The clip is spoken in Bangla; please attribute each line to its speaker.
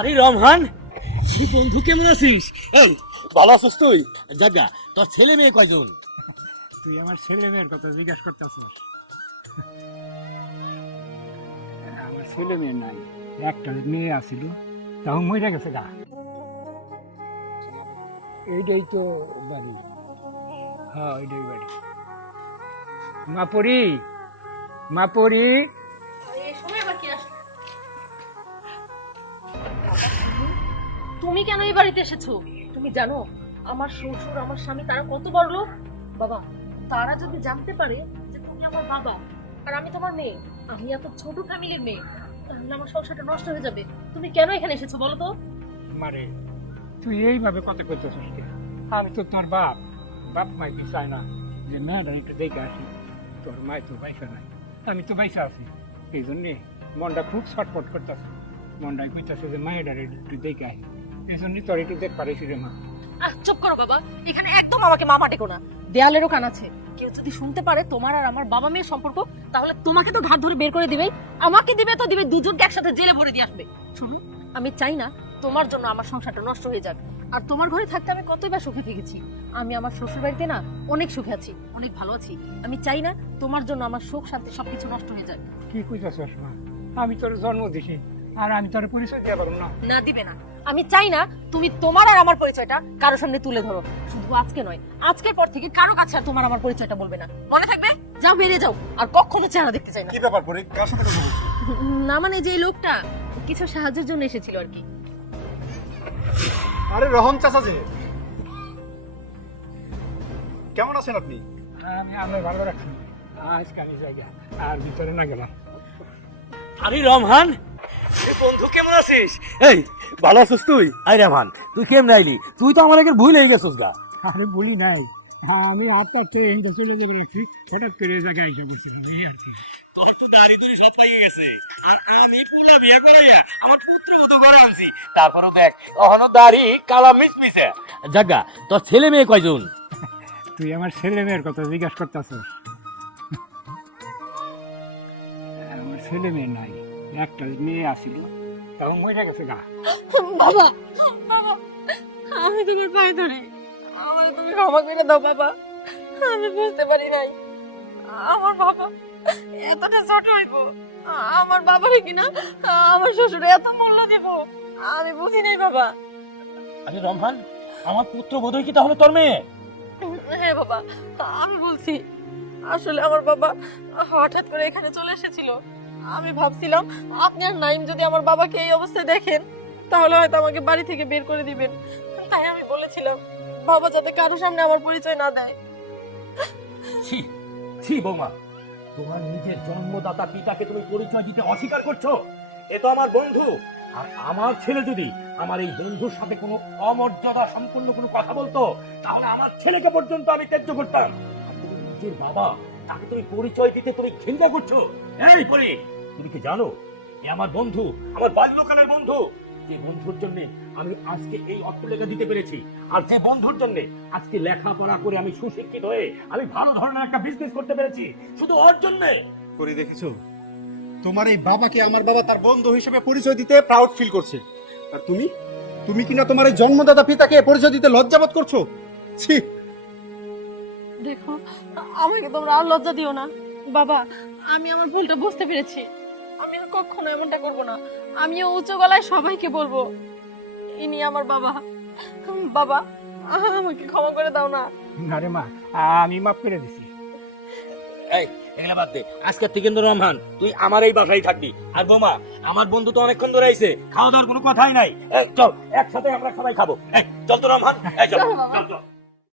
Speaker 1: আরে রমহান তুই বন্ধু কেমন আছিস? এই, ভালো আছিস তুই? যা যা, তোর ছেলে মেয়ে কয়জন?
Speaker 2: তুই আমার ছেলে মেয়ের কথা জিজ্ঞাসা করতেছিস আমার ছেলে মেয়ে নাই, একটা মেয়ে আছিল তখন মরে গেছে গা। এইটাই তো বাড়ি। হ্যাঁ এইটাই বাড়ি। মাপুরি মাপুরি।
Speaker 3: তুমি কেন এই বাড়িতে এসেছ? তুমি জানো, আমার শ্বশুর, আমার স্বামী, তারা কত বড় লোক। বাবা, তারা যদি জানতে পারে যে তুমি আমার বাবা আর আমি তোমার মেয়ে, আমি এত ছোট ফ্যামিলির মেয়ে, তাহলে আমার সংসারটা নষ্ট হয়ে যাবে। তুমি কেন এখানে এসেছ বলো তো?
Speaker 2: মারে, তুই এইভাবে কথা করতেছিস? আমি তো তোর বাপ। বাপ মাই কি চায় না? যে মেয়েটা একটু দেখে আসি। তোর মাই তো বাইসা নাই। আমি তো বাইসা আছি। এই জন্যে মনটা খুব ছটফট করতেছে। মনটা কইতাছে যে, মায়ের একটু দেখে আসি। তোর দেখ রে মা
Speaker 3: আহ চুপ করো বাবা এখানে একদম আমাকে মামা ডেকো না। দেয়ালেরও কান আছে। কেউ যদি শুনতে পারে তোমার আর আমার বাবা মেয়ের সম্পর্ক তাহলে তোমাকে তো ঘাট ধরে বের করে দিবে আমাকে দিবে তো দিবে দুজনকে একসাথে জেলে ভরে দিয়ে আসবে। শুনো আমি চাই না তোমার জন্য আমার সংসারটা নষ্ট হয়ে যাক। আর তোমার ঘরে থাকতে আমি কতই বা সুখে থেকেছি। আমি আমার শ্বশুর বাড়িতে না অনেক সুখে আছি অনেক ভালো আছি। আমি চাই না তোমার জন্য আমার সুখ শান্তি সবকিছু নষ্ট হয়ে যাক।
Speaker 2: কি মা আমি তোর জন্ম দিছি। আর আমি তোর পরিচয় দিয়ে পারব না।
Speaker 3: না দিবে না। আমি চাই না তুমি তোমার আর আমার পরিচয়টা কারও সামনে তুলে ধরো। শুধু আজকে নয় আজকের পর থেকে কারও কাছে আর তোমার আমার পরিচয়টা বলবে না। মনে থাকবে? যাও বেরিয়ে যাও। আর কখনো চেহারা দেখতে চাই না।
Speaker 4: কি ব্যাপার পরে? কার সাথে কথা বলছিস
Speaker 3: না মানে যে লোকটা কিছু সাহায্যের জন্য এসেছিল আর কি।
Speaker 4: আরে রহম চাচা যে। কেমন আছেন আপনি?
Speaker 2: আমি আমরা ভালো রাখছি। আজকাল এই জায়গা আর ভিতরে না গেলাম।
Speaker 1: আরে তুই বন্ধু কেমন আছিস? এই ভালো আছিস তুই? আই রহমান তুই কেমন আইলি? তুই তো আমার একে ভুল হয়ে গেছিস গা।
Speaker 2: আরে বলি নাই। হ্যাঁ আমি আটটা ট্রেনটা চলে যাবে রাখছি হঠাৎ করে এই জায়গায় এসে গেছিলাম এই আর কি।
Speaker 1: তোর তো দাড়ি দুড়ি সব পাইয়ে গেছে। আর আমি পুলা বিয়া করাইয়া আমার পুত্র মতো ঘরে আনছি। তারপরও দেখ কখনো দাড়ি কালা মিস মিসে জাগা তোর ছেলে মেয়ে কয়জন?
Speaker 2: তুই আমার ছেলে মেয়ের কথা জিজ্ঞাসা করতেছিস। আমার ছেলে মেয়ে নাই। একটা মেয়ে আসিল তখন মরে গেছে গা।
Speaker 3: বাবা বাবা আমি তোমার পায়ে ধরি। আমার তুমি ক্ষমা করে দাও বাবা। আমি বুঝতে পারি নাই। আমার বাবা এতটা ছোট হইব আমার বাবারে কিনা আমার শ্বশুর এত মূল্য দেব আমি বুঝি নাই বাবা।
Speaker 1: আরে রমহান আমার পুত্র বোধহয় কি তাহলে তোর মেয়ে?
Speaker 3: হ্যাঁ বাবা আমি বলছি আসলে আমার বাবা হঠাৎ করে এখানে চলে এসেছিল। আমি ভাবছিলাম আপনি আর নাইম যদি আমার বাবাকে এই অবস্থায় দেখেন, তাহলে হয়তো আমাকে বাড়ি থেকে বের করে দিবেন। তাই আমি বলেছিলাম, বাবা যাতে কারও সামনে আমার পরিচয় না দেয়।
Speaker 1: ছি ছি বৌমা, তোমার নিজের জন্মদাতা পিতাকে তুমি পরিচয় দিতে অস্বীকার করছ? এ তো আমার বন্ধু। আর আমার ছেলে যদি আমার এই বন্ধুর সাথে কোনো অমর্যাদা সম্পূর্ণ কোনো কথা বলতো, তাহলে আমার ছেলেকে পর্যন্ত আমি ত্যায্য করতাম। নিজের বাবা তাকে তুমি পরিচয় দিতে তুমি ঘৃণা করছ। এই করে। তুমি কি জানো এ আমার বন্ধু আমার বাল্যকালের বন্ধু? যে বন্ধুর জন্য আমি আজকে এই অর্থ দিতে পেরেছি আর যে বন্ধুর জন্য আজকে লেখাপড়া করে আমি সুশিক্ষিত হয়ে আমি ভালো ধরনের একটা বিজনেস করতে পেরেছি শুধু ওর জন্য?
Speaker 4: করে দেখেছ? তোমার এই বাবাকে আমার বাবা তার বন্ধু হিসেবে পরিচয় দিতে প্রাউড ফিল করছে। আর তুমি? তুমি কিনা তোমার এই জন্মদাতা পিতাকে পরিচয় দিতে লজ্জাবোধ করছ? ছি
Speaker 3: দেখো আমাকে তোমরা আর লজ্জা দিও না। বাবা আমি আমার ভুলটা বুঝতে পেরেছি। আমি আর কখনো এমনটা করব না। আমিও উঁচু গলায় সবাইকে বলব ইনি আমার বাবা। বাবা আমাকে ক্ষমা করে দাও না।
Speaker 2: না রে মা আমি মাফ করে দিছি।
Speaker 1: এই এগুলা বাদ দে। আজকের থেকে কিন্তু রহমান তুই আমার এই বাসায় থাকবি। আর বোমা আমার বন্ধু তো অনেকক্ষণ ধরে আইছে। খাওয়া দাওয়ার কোনো কথাই নাই। এই, চল একসাথে আমরা সবাই খাব। এই, চল তো রহমান এই, চল, চল, চল।